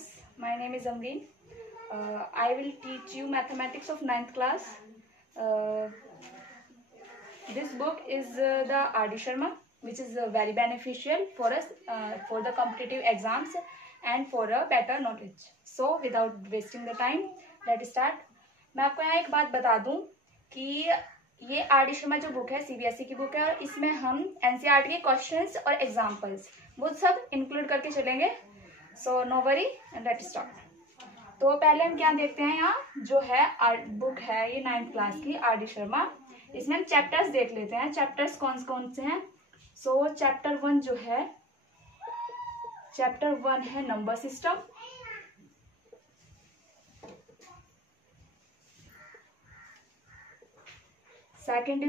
students, my name is Amreen. I will teach you mathematics of 9th class. This book is the R.D. Sharma, which is very beneficial for us for the competitive exams and for a better knowledge. So without wasting the time, let's start. मैं आपको यहाँ एक बात बता दूं कि ये R.D. Sharma जो बुक है CBSE की बुक है और इसमें हम NCERT के क्वेश्चंस और एग्जाम्पल्स वो सब इंक्लूड करके चलेंगे. So no worry and let's start. तो पहले हम क्या देखते हैं, यहाँ जो है बुक है ये 9th क्लास की R.D. शर्मा. इसमें हम चैप्टर्स देख लेते हैं. चैप्टर्स कौन कौन से हैं. सो चैप्टर 1 जो है, चैप्टर 1 है number system. Second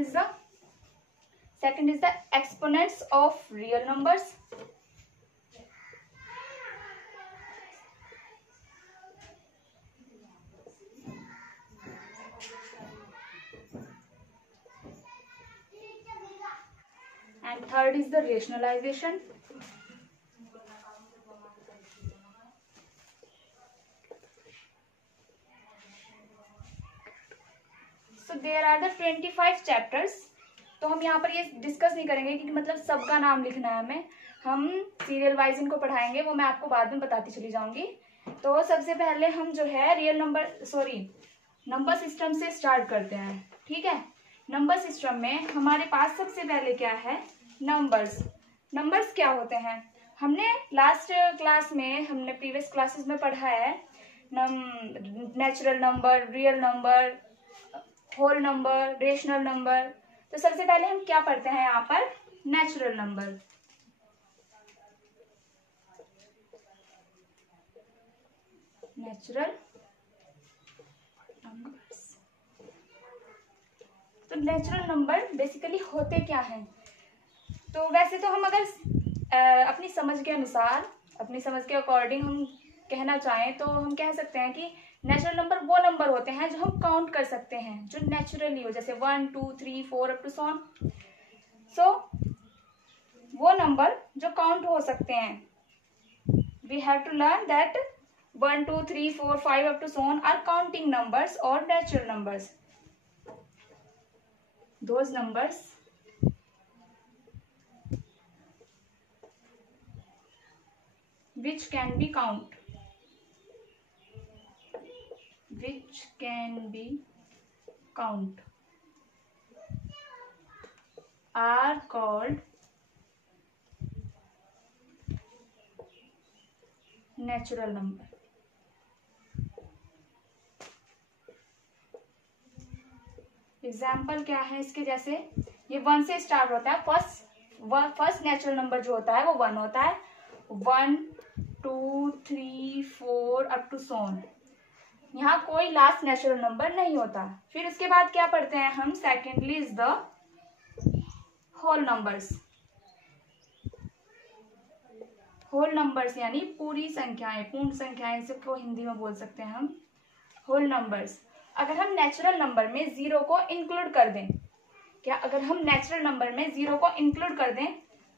is the exponents of real numbers. And third is the rationalization. So there are the 25 chapters. तो हम यहाँ पर ये डिस्कस नहीं करेंगे कि मतलब सबका नाम लिखना है हमें. हम सीरियल वाइज इनको पढ़ाएंगे, वो मैं आपको बाद में बताती चली जाऊंगी. तो सबसे पहले हम जो है नंबर सिस्टम से स्टार्ट करते हैं. ठीक है. नंबर सिस्टम में हमारे पास सबसे पहले क्या है, नंबर्स. नंबर्स क्या होते हैं, हमने लास्ट क्लास में हमने प्रीवियस क्लासेस में पढ़ा है. Natural number, real number, whole number, rational number. तो सबसे पहले हम क्या पढ़ते हैं यहाँ पर, नेचुरल नंबर. Natural numbers. तो नेचुरल नंबर बेसिकली होते क्या हैं. तो वैसे तो हम अगर अपनी समझ के अनुसार, अपनी समझ के अकॉर्डिंग हम कहना चाहें तो हम कह सकते हैं कि नेचुरल नंबर वो नंबर होते हैं जो हम काउंट कर सकते हैं, जो नेचुरली हो, जैसे 1 2 3 4 up to so on. So वो नंबर जो काउंट हो सकते हैं, we have to learn that 1 2 3 4 5 up to so on are counting numbers और natural numbers. Those numbers which can be count are called natural number. Example क्या है इसके, जैसे ये 1 से स्टार्ट होता है. फर्स्ट नेचुरल नंबर जो होता है वो 1 होता है. 1 2 3 4 अप टू सो ऑन. यहाँ कोई लास्ट नेचुरल नंबर नहीं होता. फिर उसके बाद क्या पढ़ते हैं हम, secondly is the whole numbers. Whole numbers यानी पूरी संख्याएं, पूर्ण संख्याएं, सबको हिंदी में बोल सकते हैं हम होल नंबर्स. अगर हम नेचुरल नंबर में जीरो को इंक्लूड कर दें, क्या अगर हम नेचुरल नंबर में जीरो को इंक्लूड कर दें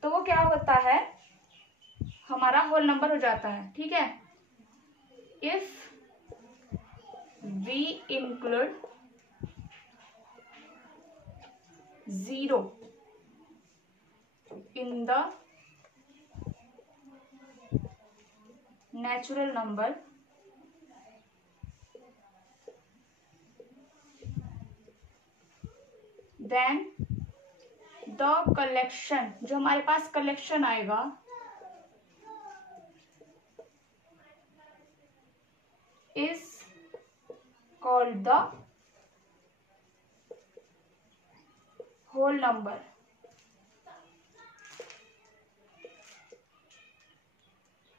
तो वो क्या होता है, हमारा होल नंबर हो जाता है. ठीक है. If we include zero in the natural number, then the collection, जो हमारे पास कलेक्शन आएगा, is called the whole number.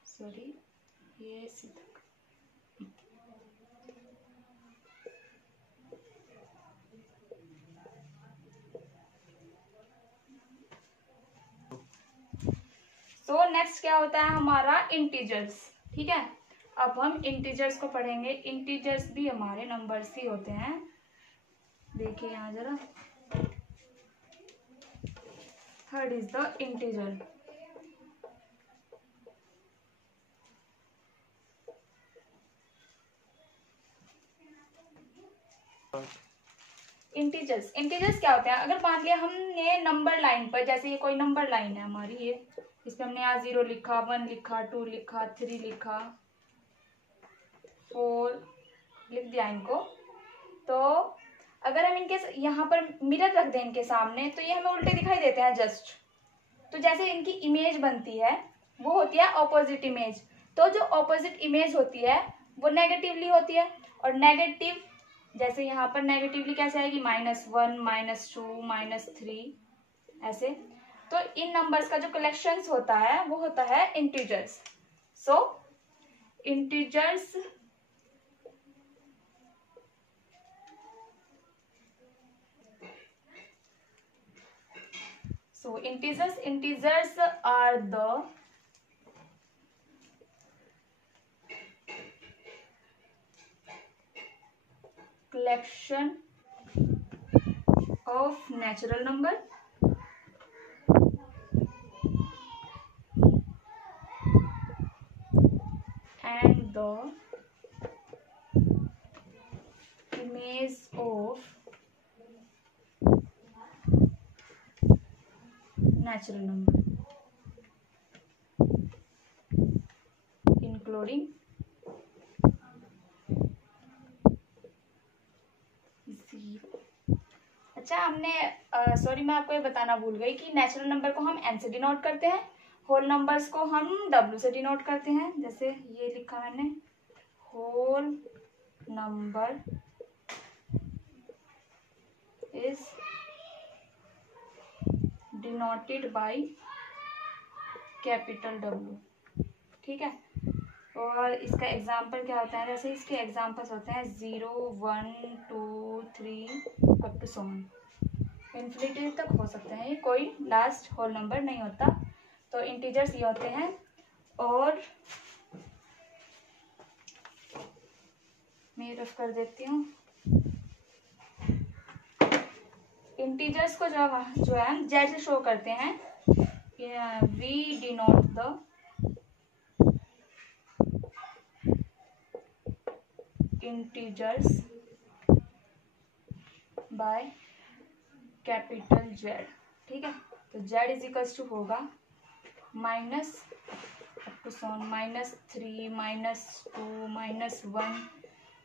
Sorry, yes. So next क्या होता है हमारा, इंटीजर्स. ठीक है. अब हम इंटीजर्स को पढ़ेंगे. इंटीजर्स भी हमारे नंबर्स ही होते हैं. देखिए यहाँ जरा, third is the integer. Integers, integers क्या होते हैं? अगर मान लिया हमने नंबर लाइन पर, जैसे ये कोई नंबर लाइन है हमारी, ये इसमें हमने यहाँ 0 लिखा, 1 लिखा, 2 लिखा, 3 लिखा, 4 लिख दिया इनको, तो अगर हम इनके यहाँ पर मिरर रख दें इनके सामने तो ये हमें उल्टे दिखाई देते हैं जस्ट। तो जैसे इनकी इमेज बनती है वो होती है ऑपोजिट इमेज। तो जो ऑपोजिट इमेज होती है वो नेगेटिवली होती है, और नेगेटिव जैसे यहाँ पर नेगेटिवली कैसे आएगी? -1, -2, -3 ऐसे। तो इन नंबर्स का जो कलेक्शंस होता है वो होता है integers. So integers integers are the collection of natural number and the image of natural number including अच्छा हमने सॉरी मैं आपको ये बताना भूल गई कि नेचुरल नंबर को हम n से डिनोट करते हैं, होल नंबर्स को हम w से डिनोट करते हैं। जैसे ये लिखा मैंने, whole number is denoted by capital W, ठीक है। और इसका एग्जाम्पल क्या होता है? जैसे इसके एग्जाम्पल्स होते हैं 0, 1, 2, 3 अप टू 7, इन्फिनिटी तक हो सकते हैं, ये कोई लास्ट होल नंबर नहीं होता। तो इंटीजर्स ये होते हैं। और मैं रफ कर देती हूँ। इंटीजर्स को जो है जेड से शो करते हैं। We denote the integers by capital Z, ठीक है। तो जेड इज इक्वल्स टू होगा -3, -3, -2, -1,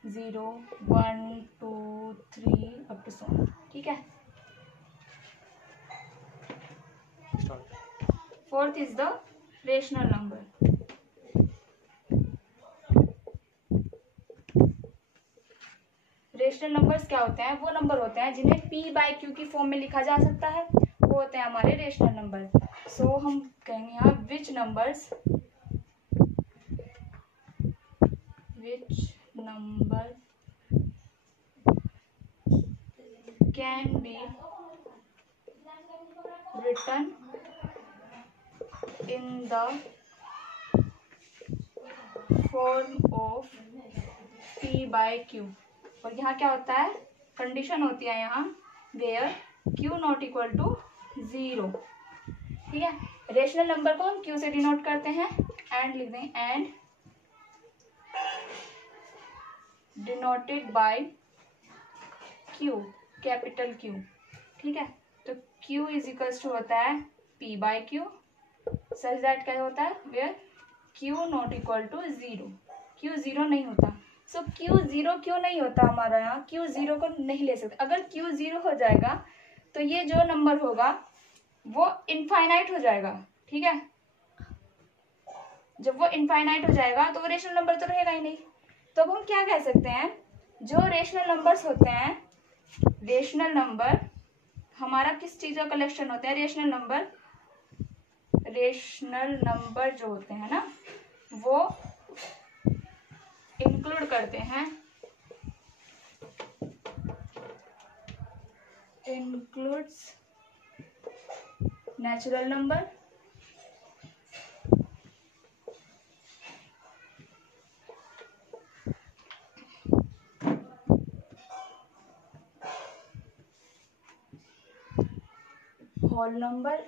0, 1, 2, 3 अप टू 7, ठीक है। Fourth is the rational number. Rational numbers क्या होते हैं? वो नंबर होते हैं जिन्हें p/q की फॉर्म में लिखा जा सकता है, वो होते हैं हमारे रेशनल नंबर। सो हम कहेंगे यहाँ which number can be written in the form of p/q। और यहाँ क्या होता है? कंडीशन होती है यहाँ where q not equal to 0, ठीक है। रेशनल नंबर को हम q से डिनोट करते हैं, एंड लिख दें, and denoted by q, capital Q, ठीक है। तो q इज इक्वल्स टू होता है p/q सच दैट क्या होता है? Where q not equal to 0, q 0 नहीं होता। सो q 0 क्यों नहीं होता हमारा? यहाँ q 0 को नहीं ले सकते। अगर q 0 हो जाएगा तो ये जो नंबर होगा वो इनफाइनाइट हो जाएगा, ठीक है। जब वो इनफाइनाइट हो जाएगा तो वो रेशनल नंबर तो रहेगा ही नहीं। तो अब हम क्या कह सकते हैं? जो रेशनल नंबर्स होते हैं, रेशनल नंबर हमारा किस चीज का कलेक्शन होता है? रेशनल नंबर जो होते हैं ना वो इंक्लूड करते हैं includes natural number, whole number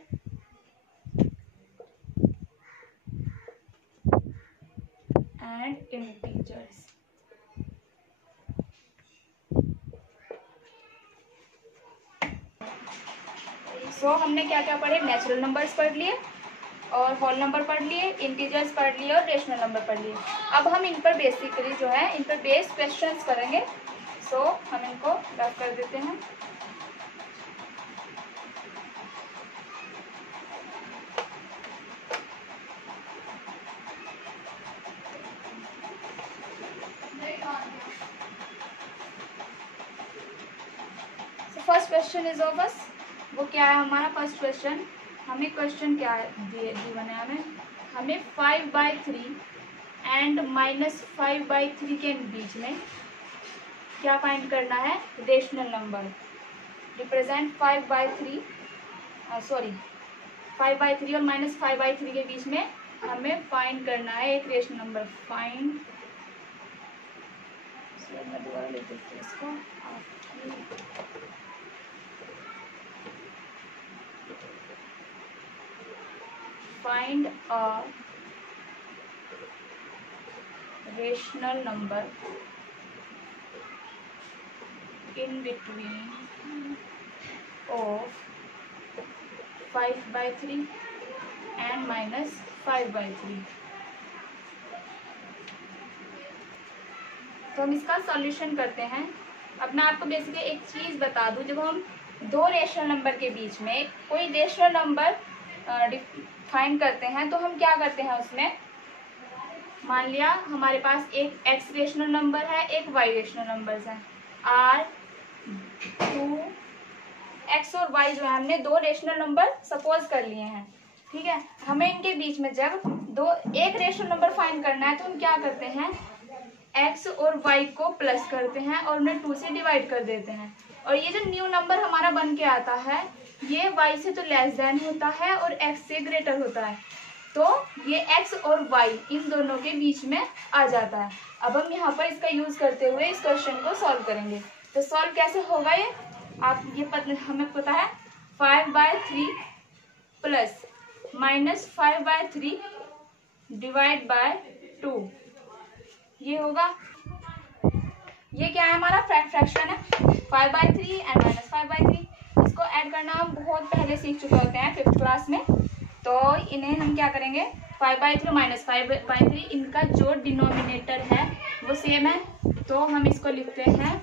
and integers. So हमने क्या क्या पढ़े, नेचुरल नंबर्स पढ़ लिए और होल नंबर पढ़ लिए, इंटीजर्स पढ़ लिए और रेशनल नंबर पढ़ लिए। अब हम इन पर बेसिकली जो है इन पर बेस्ड क्वेश्चंस करेंगे। सो हम इनको रफ कर देते हैं। First question is of us, वो क्या है हमारा फर्स्ट क्वेश्चन। हमें क्वेश्चन क्या गिवन है, हमें 5/3 एंड -5/3 के बीच में क्या फाइंड करना है, रेशनल नंबर। रिप्रेजेंट 5/3 5/3 और -5/3 के बीच में हमें फाइंड करना है एक रेशनल नंबर। फाइंड, मैं दोबारा लिख देती हूँ इसको, find a rational number in between of 5/3 and -5/3। तो हम इसका सॉल्यूशन करते हैं। अब मैं आपको बेसिकली एक चीज़ बता दूं, जब हम दो रेशनल नंबर के बीच में कोई रेशनल नंबर फाइंड करते हैं तो हम क्या करते हैं उसमें, मान लिया हमारे पास एक एक्स रेशनल नंबर है, एक वाई रेशनल नंबर्स हैं, आर 2 एक्स और वाई जो है हमने दो रेशनल नंबर सपोज कर लिए हैं, ठीक है। हमें इनके बीच में जब एक रेशनल नंबर फाइंड करना है तो हम क्या करते हैं, एक्स और वाई को प्लस करते हैं और उन्हें 2 से डिवाइड कर देते हैं, और ये जो न्यू नंबर हमारा बन के आता है ये y से तो लेस देन होता है और x से ग्रेटर होता है, तो ये x और y इन दोनों के बीच में आ जाता है। अब हम यहाँ पर इसका यूज करते हुए इस क्वेश्चन को सॉल्व करेंगे। तो सॉल्व कैसे होगा ये, आप ये हमें पता है 5/3 प्लस -5/3 डिवाइड बाय 2, ये होगा, ये क्या है हमारा फ्रैक्शन है 5/3 एंड -5/3। इसको ऐड करना हम बहुत पहले सीख चुके होते हैं 5th क्लास में, तो इन्हें हम क्या करेंगे 5/3 -5/3 इनका जो डिनोमिनेटर है वो सेम है, तो हम इसको लिखते हैं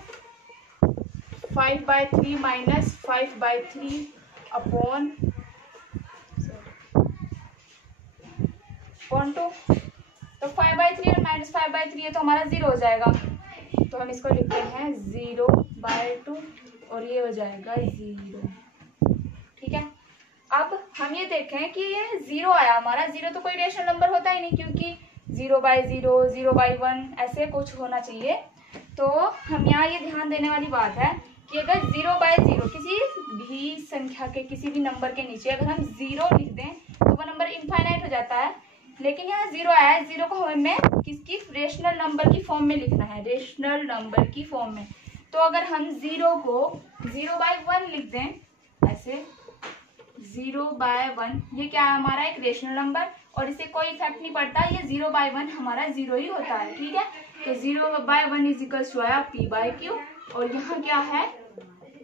5/3 -5/3 अपॉन 2। तो 5/3 और -5/3 ये तो हमारा 0 हो जाएगा, तो हम इसको लिखते हैं 0/2 और ये हो जाएगा 0, ठीक है। अब हम ये देखें कि ये 0 आया हमारा, 0 तो कोई रेशनल नंबर होता ही नहीं, क्योंकि 0/0 0/1 ऐसे कुछ होना चाहिए। तो हम यहाँ ये ध्यान देने वाली बात है कि अगर 0/0 किसी भी संख्या के किसी भी नंबर के नीचे अगर हम 0 लिख दें तो वो नंबर इनफाइनाइट हो जाता है, लेकिन यहाँ 0 आया है, 0 को हमें किसकी रेशनल नंबर की फॉर्म में लिखना है, रेशनल नंबर की फॉर्म में। तो अगर हम 0 को 0/1 लिख दें ऐसे 0/1, ये क्या है हमारा एक रेशनल नंबर और इसे कोई इफेक्ट नहीं पड़ता, ये 0/1 हमारा 0 ही होता है, ठीक है। तो 0/1 इज इक्वल्स टू आया p/q, और यहाँ क्या है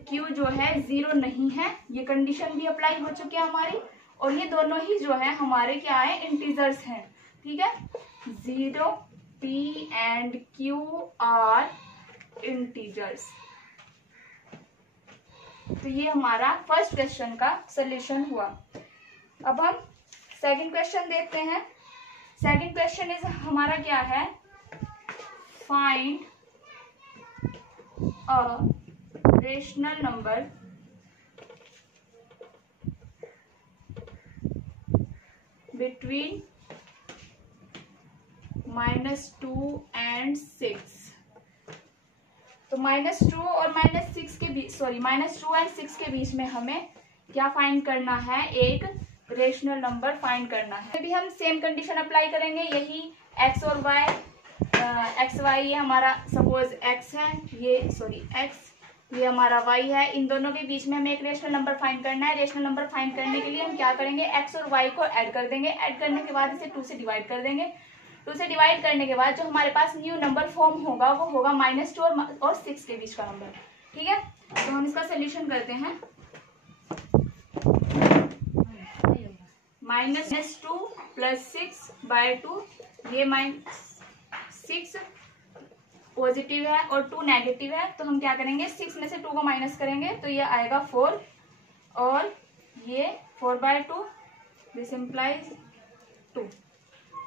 q जो है 0 नहीं है, ये कंडीशन भी अप्लाई हो चुकी है हमारी, और ये दोनों ही जो है हमारे क्या है इंटीजर्स हैं, ठीक है। 0 p and q are integers. तो ये हमारा फर्स्ट क्वेश्चन का सॉल्यूशन हुआ। अब हम सेकंड क्वेश्चन देखते हैं। सेकंड क्वेश्चन इज हमारा क्या है, find a rational number between -2 and 6। तो -2 और -6 के बीच, -2 and 6 के बीच में हमें क्या फाइंड करना है, एक रेशनल नंबर फाइंड करना है। अभी हम सेम कंडीशन अप्लाई करेंगे, यही x और y, एक्स वाई, ये हमारा सपोज x है, x ये हमारा y है, इन दोनों के बीच में हमें एक रेशनल नंबर फाइंड करना है। रेशनल नंबर फाइंड करने के लिए हम क्या करेंगे, x और y को ऐड कर देंगे, ऐड करने के बाद इसे 2 से डिवाइड कर देंगे, 2 से डिवाइड करने के बाद जो हमारे पास न्यू नंबर फॉर्म होगा वो होगा -2 और 6 के बीच का नंबर, ठीक है। तो हम इसका सोल्यूशन करते हैं। -2 + 6/2, ये -6 पॉजिटिव है और 2 नेगेटिव है, तो हम क्या करेंगे 6 में से 2 को माइनस करेंगे तो ये आएगा 4 और ये 4/2, दिस इम्प्लाइज 2।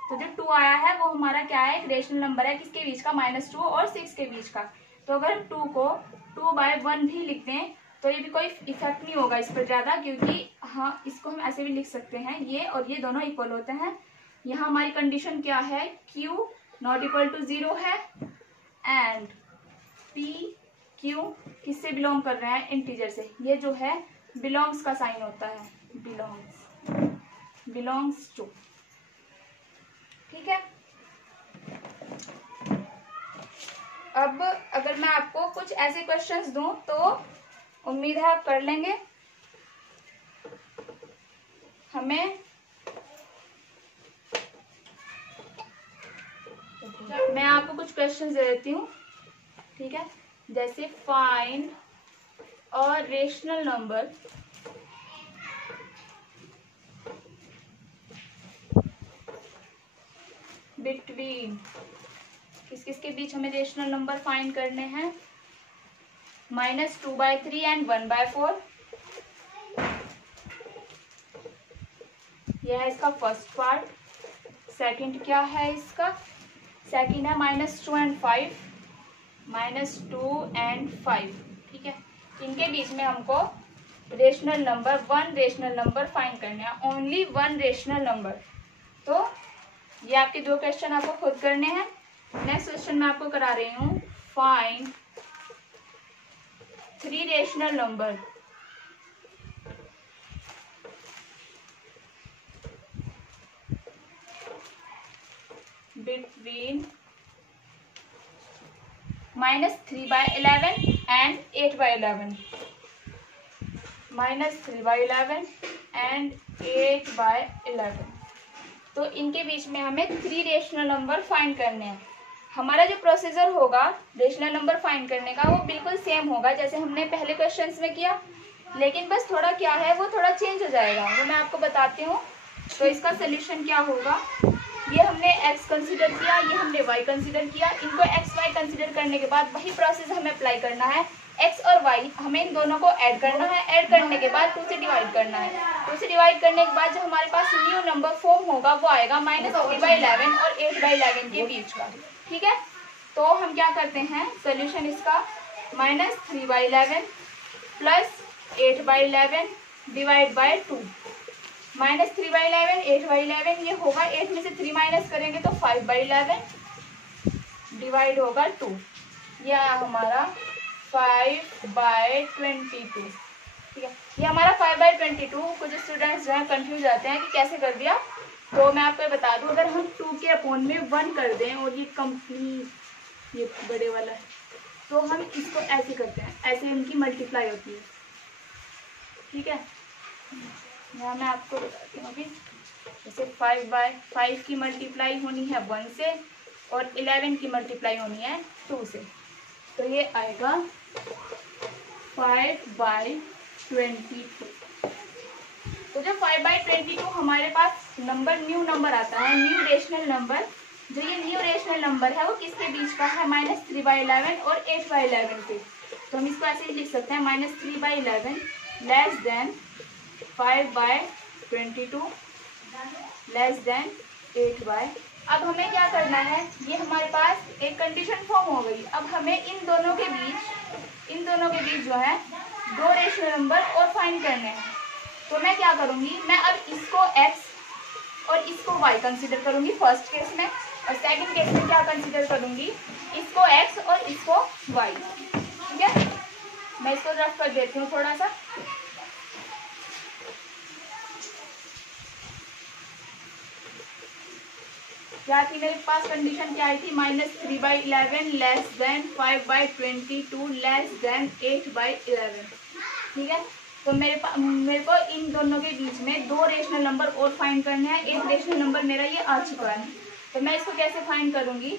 तो जो 2 आया है वो हमारा क्या है, एक रेशनल नंबर है, किसके बीच का, -2 और 6 के बीच का। तो अगर हम 2 को 2/1 भी लिख दें तो ये भी कोई इफेक्ट नहीं होगा इस पर ज्यादा, क्योंकि हाँ इसको हम ऐसे भी लिख सकते हैं, ये और ये दोनों इक्वल होते हैं। यहाँ हमारी कंडीशन क्या है, Q ≠ 0 है एंड P Q किससे बिलोंग कर रहे हैं, इंटीजर से। ये जो है बिलोंग्स का साइन होता है, बिलोंग्स टू, ठीक है। अब अगर मैं आपको कुछ ऐसे क्वेश्चंस दूं तो उम्मीद है आप कर लेंगे। मैं आपको कुछ क्वेश्चंस दे देती हूँ, ठीक है। जैसे फाइंड और रेशनल नंबर बिटवीन, किस किस के बीच हमें रेशनल नंबर फाइंड करने हैं, -2/3 एंड 1/4। यह है इसका फर्स्ट पार्ट। सेकंड क्या है इसका, सेकंड है -2 एंड 5, -2 एंड 5, ठीक है। इनके बीच में हमको rational number, 1 rational number find करने हैं, ओनली 1 रेशनल नंबर। तो ये आपके 2 क्वेश्चन आपको खुद करने हैं। नेक्स्ट क्वेश्चन मैं आपको करा रही हूँ, find 3 rational number between -3/11 and 8/11, -3/11 and 8/11। तो इनके बीच में हमें 3 रेशनल नंबर फाइंड करने हैं। हमारा जो प्रोसीजर होगा रेशनल नंबर फाइंड करने का वो बिल्कुल सेम होगा जैसे हमने पहले क्वेश्चंस में किया, लेकिन बस थोड़ा क्या है वो थोड़ा चेंज हो जाएगा, वो मैं आपको बताती हूँ। तो इसका सोल्यूशन क्या होगा, ये हमने x कंसीडर किया, ये हमने y कंसीडर किया, इनको x y कंसीडर करने के बाद वही प्रोसेस हमें अप्लाई करना है। x और y हमें इन दोनों को ऐड करना है, ऐड करने के बाद 2 से डिवाइड करना है, 2 से डिवाइड करने के बाद जो हमारे पास न्यू नंबर फॉर्म होगा वो आएगा -3/11 और 8/11 के बीच का, ठीक है। तो हम क्या करते हैं, सोल्यूशन इसका -3/11 प्लस 8/11 डिवाइड बाय 2, -3/11 8/11 ये होगा, 8 में से 3 माइनस करेंगे तो 5/11 डिवाइड होगा 2, यह हमारा 5/22, ठीक है। ये हमारा 5/22। कुछ स्टूडेंट्स जो है कंफ्यूज जाते हैं कि कैसे कर दिया, तो मैं आपको बता दूं, अगर हम 2 के अपॉन में 1 कर दें और ये कंप्लीट ये बड़े वाला है तो हम इसको ऐसे करते हैं, ऐसे इनकी मल्टीप्लाई होती है, ठीक है। यहाँ मैं आपको बताती हूँ अभी, जैसे 5/5 की मल्टीप्लाई होनी है 1 से और 11 की मल्टीप्लाई होनी है 2 से, तो ये आएगा 5/22। तो जब 5/22 हमारे पास नंबर, न्यू नंबर आता है, न्यू रेशनल नंबर, जो ये न्यू रेशनल नंबर है वो किसके बीच का है, -3/11 और 8/11 के। तो हम इसको ऐसे ही लिख सकते हैं, -3/11 लेस देन 5/22 लेस देन 8/। अब हमें क्या करना है, ये हमारे पास एक कंडीशन फॉर्म हो गई। अब हमें इन दोनों के बीच जो है 2 रेशनल नंबर और फाइंड करने हैं। तो मैं क्या करूंगी, मैं अब इसको x और इसको y कंसीडर करूंगी फर्स्ट केस में, और सेकंड केस में क्या कंसीडर करूंगी, इसको x और इसको y, ठीक है। मैं इसको रफ कर देती हूँ थोड़ा सा। क्या थी मेरे पास कंडीशन, क्या आई थी, -3/11 लेस देन 5/22 लेस देन 8/11, ठीक है। तो मेरे को इन दोनों के बीच में 2 रेशनल नंबर और फाइंड करने हैं। एक रेशनल नंबर मेरा ये आ चुका है, तो मैं इसको कैसे फाइंड करूंगी,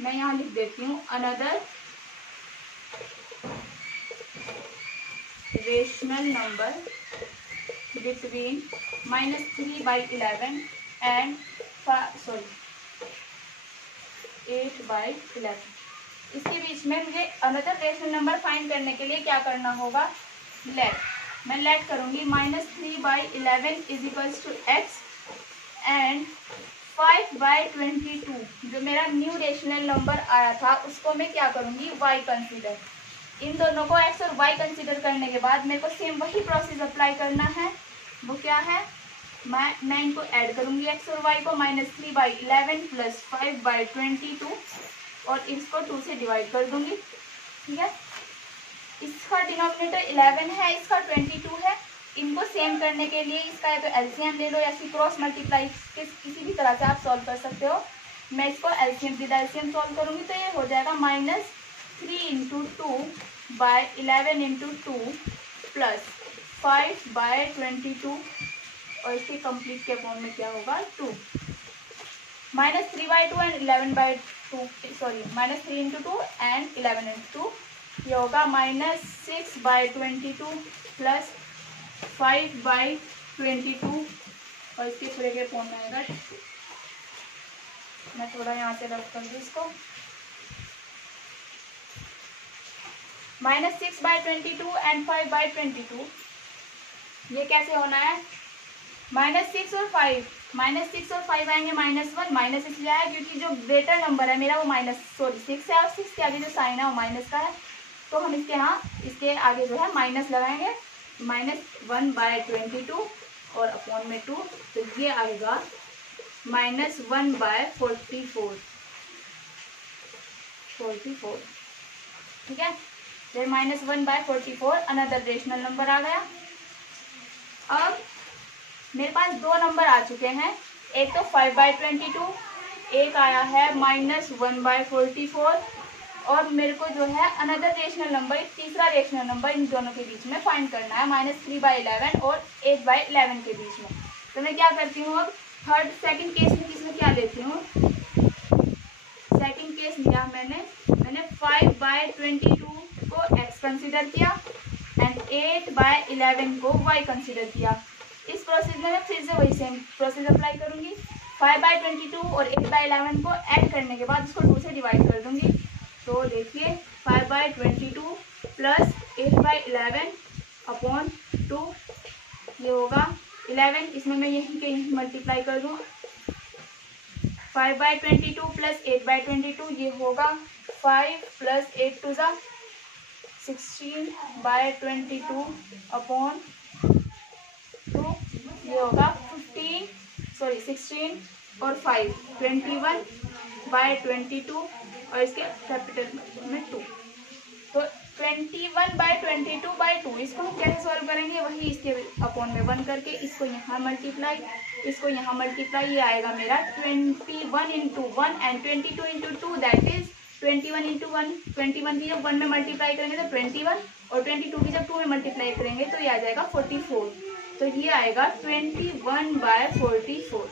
मैं यहाँ लिख देती हूँ, another rational number between -3/11 and 8/11। इसके बीच में मुझे अनदर रेशनल नंबर फाइंड करने के लिए क्या करना होगा, लेट। मैं लेट करूंगी -3/11 is equals to x and 5/22 जो मेरा न्यू रेशनल नंबर आया था उसको मैं क्या करूंगी, y कंसीडर। इन दोनों को x और y कंसीडर करने के बाद मेरे को सेम वही प्रोसेस अप्लाई करना है। वो क्या है, मैं इनको ऐड करूंगी x और y को, -3/11 प्लस 5/22 और इसको 2 से डिवाइड कर दूंगी। ठीक है, इसका डिनोमिनेटर 11 है, इसका 22 है। इनको सेम करने के लिए इसका या तो एलसीएम ले लो या फिर क्रॉस मल्टीप्लाई किसी भी तरह से आप सॉल्व कर सकते हो। मैं इसको एलसीएम विद एलसीएम सॉल्व करूंगी तो ये हो जाएगा -3 × 2/11 × 2 प्लस 5/22 और इसके कंप्लीट के फॉर्म में क्या होगा 2 -3/2 एंड 11/2 सॉरी -3 × 2 एंड 11 × 2 ये होगा -6/22 प्लस 5/22 और इसके पूरे के फॉर्म में आएगा 2। मैं थोड़ा यहाँ से रख कर दूँ इसको, -6/22 एंड 5/22 ये कैसे होना है, -6 और 5 आएंगे -1 माइनस इसलिए आया क्योंकि जो ग्रेटर नंबर है मेरा वो -6 है और 6 के आगे जो साइन है वो माइनस का है, तो हम इसके आगे जो है माइनस लगाएंगे, -1/22 और अपॉन में 2, तो ये आएगा -1/44। ठीक है, फिर -1/44 अनदर रेशनल नंबर आ गया। अब मेरे पास दो नंबर आ चुके हैं, एक तो 5/22, एक आया है -1/44 और मेरे को जो है अनदर रेशनल नंबर, तीसरा रेशनल नंबर इन दोनों के बीच में फाइंड करना है, -3/11 और 8/11 के बीच में। तो मैं क्या करती हूँ, अब सेकंड केस में किसमें क्या लेती हूँ, सेकंड केस लिया मैंने 5/22 को x कंसीडर किया एंड 8/11 को y कंसीडर किया। इस प्रोसेस में मैं फिर से वही सेम प्रोसेस अप्लाई करूंगी, 5/22 और 8/11 को ऐड करने के बाद इसको 2 से डिवाइड कर दूंगी। तो देखिए 5/22 प्लस 8/11 अपॉन 2 ये होगा 11, इसमें मैं यहीं के यहीं मल्टीप्लाई कर दूँ, 5/22 प्लस 8/22 ये होगा 5 प्लस 8 2 16/22 अपॉन 2 ये होगा 16 और 5 21/22 और इसके कैपिटल में 2, तो 21/22/2 इसको हम कैसे सॉल्व करेंगे, वही इसके अपॉन में 1 करके इसको यहाँ मल्टीप्लाई, इसको यहाँ मल्टीप्लाई, ये आएगा मेरा 21 × 1 एंड 22 × 2 दैट इज 21 × 1। 21 की जब 1 में मल्टीप्लाई करेंगे तो 21 और 22 की जब 2 में मल्टीप्लाई करेंगे तो ये आ जाएगा 44, तो ये आएगा 21/44।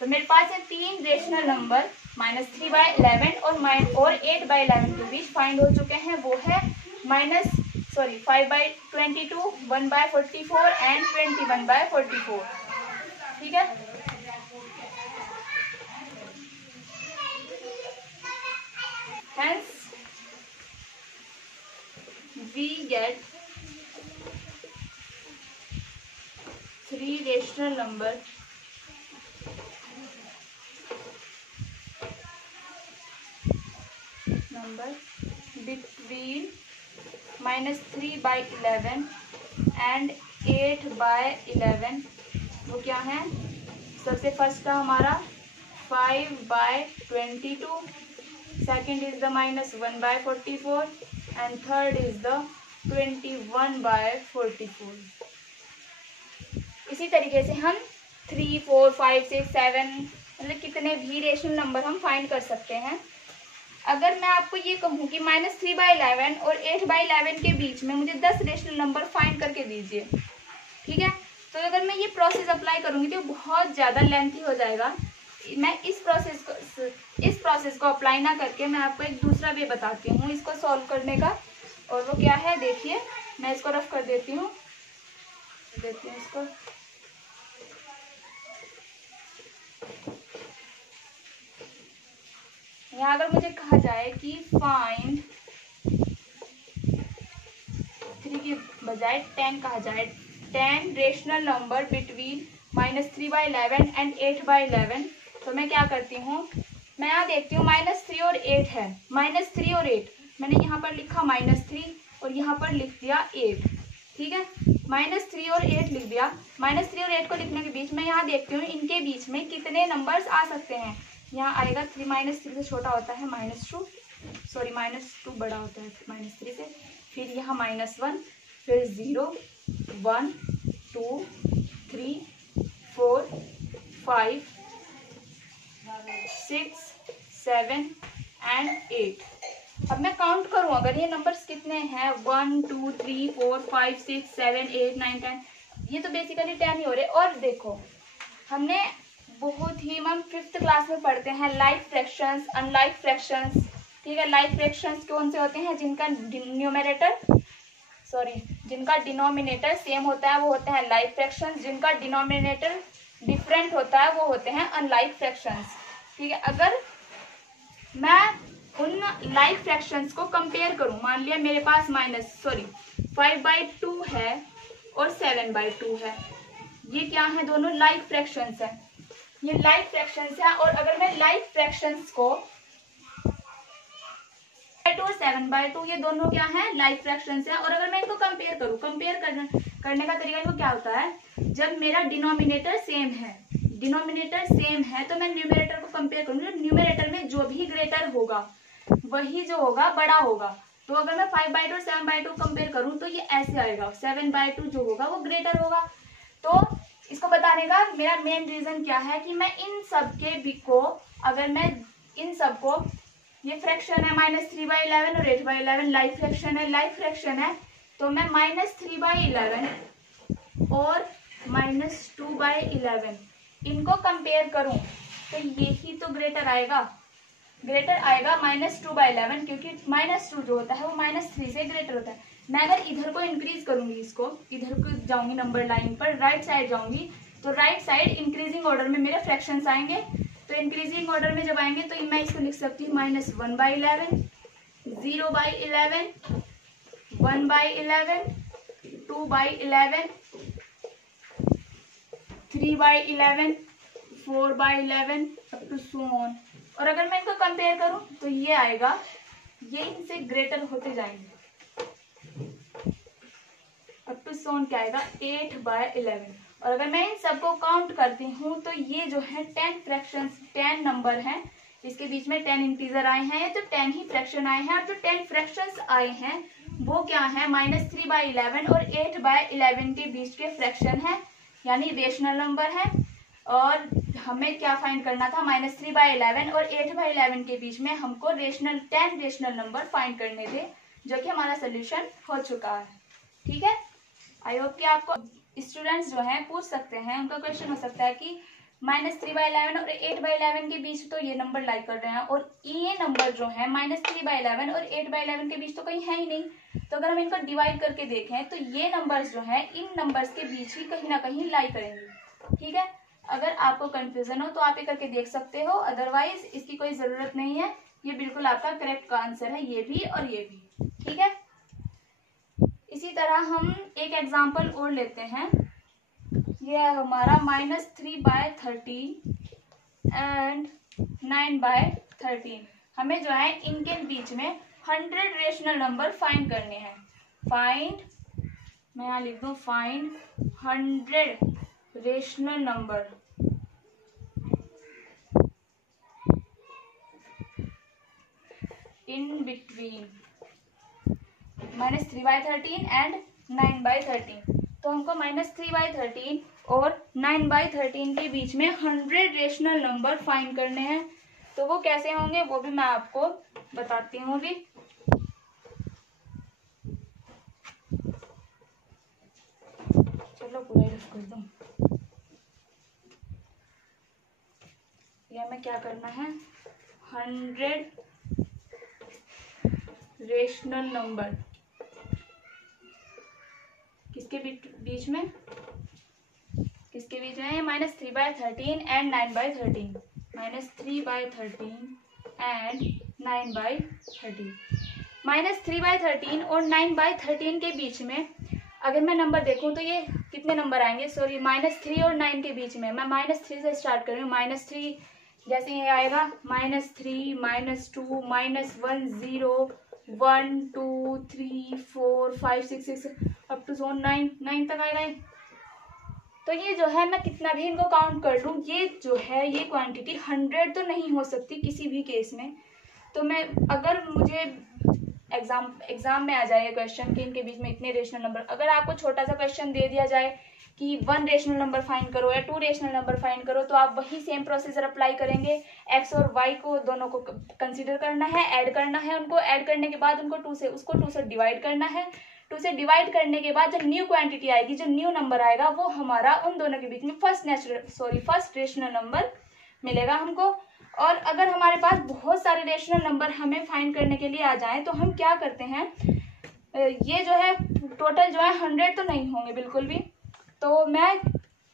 तो मेरे पास है तीन रेशनल नंबर -3/11 और 8/11 के बीच फाइंड हो चुके हैं, वो है 5/22, 1/44 एंड 21/44। ठीक है, hence we get 3 rational number between -3/11 and 8/11। वो क्या है, सबसे फर्स्ट था हमारा 5/22, second is the -1/44 and third is the 21/44। इसी तरीके से हम 3, 4, 5, 6, 7 मतलब कितने भी रेशनल नंबर हम फाइंड कर सकते हैं। अगर मैं आपको ये कहूँ कि -3/11 और 8/11 के बीच में मुझे 10 रेशनल नंबर फाइंड करके दीजिए, ठीक है, तो अगर मैं ये प्रोसेस अप्लाई करूँगी तो बहुत ज़्यादा लेंथी हो जाएगा। मैं इस प्रोसेस को अप्लाई ना करके मैं आपको एक दूसरा वे बताती हूँ इसको सॉल्व करने का, और वो क्या है देखिए, मैं इसको रफ कर देती हूँ इसको। यहाँ अगर मुझे कहा जाए कि फाइंड 3 की बजाय 10 कहा जाए, 10 रेशनल नंबर बिटवीन -3/11 एंड 8/11, तो मैं क्या करती हूँ, मैं यहाँ देखती हूँ -3 और 8 है, -3 और 8 मैंने यहाँ पर लिखा -3 और यहाँ पर लिख दिया 8, ठीक है, -3 और 8 लिख दिया। -3 और 8 को लिखने के बीच में यहाँ देखती हूँ इनके बीच में कितने नंबर्स आ सकते हैं। यहाँ आएगा 3, -3 से छोटा होता है -2, सॉरी -2 बड़ा होता है -3 से, फिर यहाँ -1, फिर 0, 1, 2, 3, 4, 5, 6, 7 एंड 8। अब मैं काउंट करूं अगर ये नंबर्स कितने हैं, 1, 2, 3, 4, 5, 6, 7, 8, 9, 10, ये तो बेसिकली 10 ही हो रहे। और देखो हमने बहुत ही हम 5th क्लास में पढ़ते हैं लाइक फ्रैक्शंस, अनलाइक फ्रैक्शंस, ठीक है। लाइक फ्रैक्शंस कौन से होते हैं, जिनका डिनोमिनेटर सेम होता है वो होते हैं लाइक फ्रैक्शंस, जिनका डिनोमिनेटर डिफरेंट होता है वो होते हैं अनलाइक फ्रैक्शंस, ठीक है। अगर मैं उन लाइक फ्रैक्शंस को कंपेयर करूं, मान लिया मेरे पास 5/2 है और 7/2 है, ये क्या है, दोनों लाइक फ्रैक्शंस है, ये लाइक फ्रैक्शंस है। और अगर मैं लाइक फ्रैक्शंस को 2 और 7/2 ये दोनों क्या है, लाइक फ्रैक्शंस है। और अगर मैं इनको कंपेयर करूं, कंपेयर करने का तरीका इनको क्या होता है, जब मेरा डिनोमिनेटर सेम है, तो मैं न्यूमरेटर को कंपेयर करूंगी, न्यूमरेटर में जो भी ग्रेटर होगा वही जो होगा बड़ा होगा। तो अगर मैं 5/2 और 7/2 कंपेयर करूं तो ये ऐसे आएगा, 7/2 जो होगा वो ग्रेटर होगा। तो इसको बताने का मेरा मेन रीजन क्या है कि मैं इन सब के भी को, अगर मैं इन सब को, ये फ्रैक्शन है -3/11 और 8/11 लाइक फ्रैक्शन है, तो मैं -3/11 और -2/11 इनको कंपेयर करूं तो यही तो ग्रेटर आएगा -2/11, क्योंकि -2 जो होता है वो -3 से ग्रेटर होता है। मैं अगर इधर को इंक्रीज करूंगी, इसको इधर को जाऊंगी, नंबर लाइन पर राइट साइड जाऊंगी, तो राइट साइड इंक्रीजिंग ऑर्डर में मेरे फ्रैक्शंस आएंगे। तो इंक्रीजिंग ऑर्डर में जब आएंगे तो मैं इसको लिख सकती हूँ -1/11, 0/11, 1/11, 2/11, 3/11, 4/11 अप टू सो ऑन। और अगर मैं इनको कंपेयर करूं तो ये आएगा, ये इनसे ग्रेटर होते जाएंगे, अप टू सो ऑन क्या आएगा, 8/11। और अगर मैं इन सबको काउंट करती हूँ तो ये जो है 10 फ्रैक्शंस, 10 नंबर हैं, इसके बीच में 10 इंटीजर आए हैं, तो 10 ही फ्रैक्शन आए हैं। और जो 10 फ्रैक्शंस आए हैं वो क्या है, -3/11 और 8/11 के बीच के फ्रैक्शन है, यानी रेशनल नंबर है। और हमें क्या फाइंड करना था, -3/11 और 8/11 के बीच में हमको 10 रेशनल नंबर फाइंड करने थे, जो कि हमारा सोल्यूशन हो चुका है, ठीक है। आई होप कि आपको स्टूडेंट्स जो हैं पूछ सकते हैं, उनका क्वेश्चन हो सकता है कि -3/11 और 8/11 के बीच तो ये नंबर लाई कर रहे हैं, और ये नंबर जो है -3/11 और 8/11 के बीच तो कहीं है ही नहीं। तो अगर हम इनको डिवाइड करके देखें तो ये नंबर्स जो है इन नंबर्स के बीच ही कहीं ना कहीं लाई करेंगे, ठीक है। अगर आपको कंफ्यूजन हो तो आप ये करके देख सकते हो, अदरवाइज इसकी कोई जरूरत नहीं है, ये बिल्कुल आपका करेक्ट आंसर है, ये भी और ये भी, ठीक है। इसी तरह हम एक एग्जांपल और लेते हैं, ये है हमारा -3/13 एंड 9/13। हमें जो है इनके बीच में 100 रेशनल नंबर फाइंड करने हैं। मैं यहाँ लिख दूं, find 100 rational number in between -3/13 and 9/13। तो हमको -3/13 और 9/13 के बीच में 100 रेशनल नंबर फाइंड करने हैं। तो वो कैसे होंगे वो भी मैं आपको बताती हूँ भी। चलो पूरा रफ कर दो। या में क्या करना है, 100 रेशनल नंबर किसके बीच में -3/13 एंड 9/13, -3/13 एंड 9/13। -3/13 और 9/13 के बीच में अगर मैं नंबर देखूं तो ये कितने नंबर आएंगे, सॉरी -3 और 9 के बीच में। मैं -3 से स्टार्ट कर रही हूँ। -3 जैसे ये आएगा -3, -2, -1, 0, 1, 2, 3, 4, 5, 6 अप टू 9 तक आएगा। तो ये जो है मैं कितना भी इनको काउंट कर लूँ, ये जो है ये क्वांटिटी 100 तो नहीं हो सकती किसी भी केस में। तो मैं अगर मुझे एग्जाम में आ जाए क्वेश्चन कि इनके बीच में इतने रेशनल नंबर, अगर आपको छोटा सा क्वेश्चन दे दिया जाए कि 1 रेशनल नंबर फाइंड करो या 2 रेशनल नंबर फाइंड करो, तो आप वही सेम प्रोसीजर अप्लाई करेंगे। एक्स और वाई को दोनों को कंसीडर करना है, ऐड करना है, उनको ऐड करने के बाद उनको 2 से डिवाइड करना है। 2 से डिवाइड करने के बाद जब न्यू क्वांटिटी आएगी, जो न्यू नंबर आएगा, वो हमारा उन दोनों के बीच में फर्स्ट रेशनल नंबर मिलेगा हमको। और अगर हमारे पास बहुत सारे रेशनल नंबर हमें फाइंड करने के लिए आ जाए तो हम क्या करते हैं, ये जो है टोटल जो है 100 तो नहीं होंगे बिल्कुल भी। तो मैं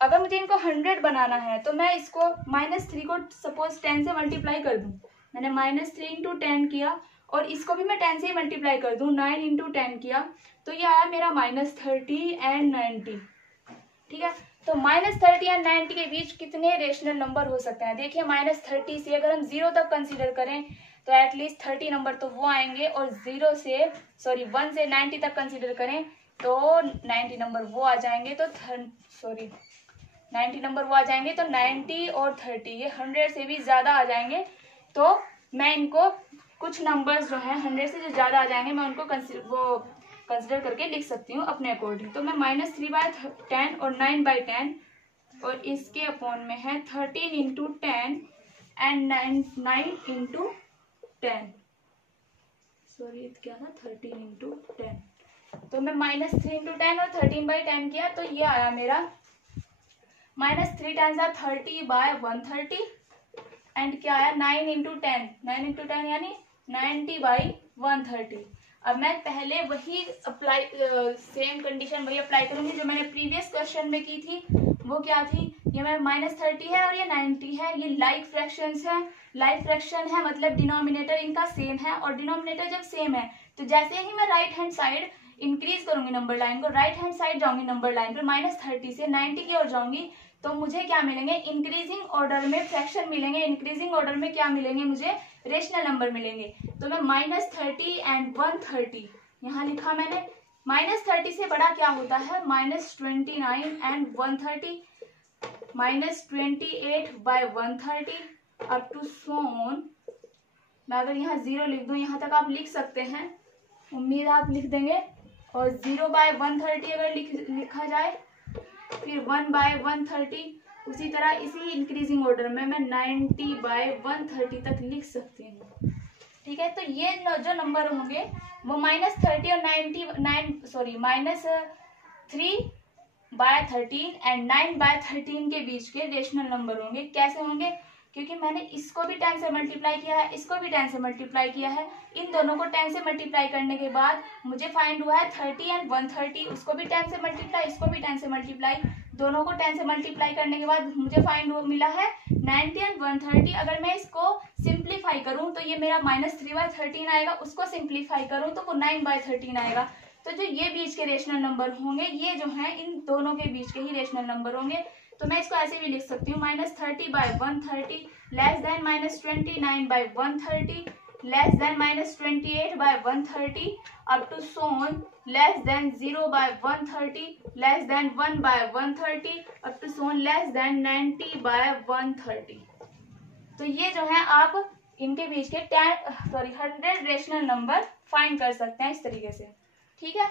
अगर मुझे इनको 100 बनाना है तो मैं इसको -3 को सपोज 10 से मल्टीप्लाई कर दूं। मैंने -3 × 10 किया और इसको भी मैं 10 से ही मल्टीप्लाई कर दूं, 9 × 10 किया, तो ये आया मेरा -30 एंड 90। ठीक है, तो -30 या 90 के बीच कितने रेशनल नंबर हो सकते हैं? देखिए -30 से अगर हम 0 तक कंसीडर करें तो एटलीस्ट 30 नंबर तो वो आएंगे, और 1 से 90 तक कंसीडर करें तो 90 नंबर वो आ जाएंगे। तो 90 नंबर वो आ जाएंगे, तो 90 और 30 ये 100 से भी ज़्यादा आ जाएंगे। तो मैं इनको कुछ नंबर्स जो हैं 100 से जो ज़्यादा आ जाएंगे मैं उनको कंसिडर करके लिख सकती हूँ अपने अकॉर्डिंग। तो मैं -3/10 और 9/10 और इसके अपॉन में है 13 × 10 एंड 9 × 10, सॉरी क्या था 13 × 10। तो मैं -3 × 10 और 13/10 किया, तो ये आया मेरा -3 × 30/130 एंड क्या आया 9 × 10 यानी 90/130। अब मैं पहले वही सेम कंडीशन वही अप्लाई करूंगी जो मैंने प्रीवियस क्वेश्चन में की थी। वो क्या थी, ये मैं -30 है और ये 90 है, ये लाइक फ्रैक्शंस है। लाइक फ्रैक्शन है मतलब डिनोमिनेटर इनका सेम है, और डिनोमिनेटर जब सेम है तो जैसे ही मैं राइट हैंड साइड इंक्रीज करूंगी नंबर लाइन को, राइट हैंड साइड जाऊंगी नंबर लाइन पर, -30 से 90 की ओर जाऊंगी, तो मुझे क्या मिलेंगे, इंक्रीजिंग ऑर्डर में फ्रैक्शन मिलेंगे। इंक्रीजिंग ऑर्डर में क्या मिलेंगे, मुझे रेशनल नंबर मिलेंगे। तो मैं -30 एंड 130 यहाँ लिखा मैंने। -30 से बड़ा क्या होता है, -29 and 130, -28/130 up to so on. मैं अगर यहाँ 0 लिख दूं, यहाँ तक आप लिख सकते हैं, उम्मीद आप लिख देंगे। और 0/130 अगर लिखा जाए, फिर 1/130, उसी तरह इसी इंक्रीजिंग ऑर्डर में मैं 90/130 तक लिख सकती हूँ। ठीक है, तो ये जो नंबर होंगे वो -30 और -3/13 एंड 9/13 के बीच के रेशनल नंबर होंगे। कैसे होंगे, क्योंकि मैंने इसको भी 10 से मल्टीप्लाई किया है, इसको भी 10 से मल्टीप्लाई किया है। इन दोनों को 10 से मल्टीप्लाई करने के बाद मुझे फाइंड हुआ है 30 एंड 130, उसको भी 10 से मल्टीप्लाई, इसको भी 10 से मल्टीप्लाई, दोनों को 10 से मल्टीप्लाई करने के बाद मुझे मिला है 90 एंड 130। अगर मैं इसको सिंप्लीफाई करूं तो ये मेरा -3/13 आएगा, उसको सिंप्लीफाई करूं तो वो 9/13 आएगा। तो जो ये बीच के रेशनल नंबर होंगे, ये जो है इन दोनों के बीच के ही रेशनल नंबर होंगे। तो मैं इसको ऐसे भी लिख सकती हूँ, -30/130 less than -29/130 less than -28/130 up to so on less than 0/130 less than 1/130 up to so on less than 90/130। तो ये जो है आप इनके बीच के 100 रेशनल नंबर फाइंड कर सकते हैं इस तरीके से। ठीक है।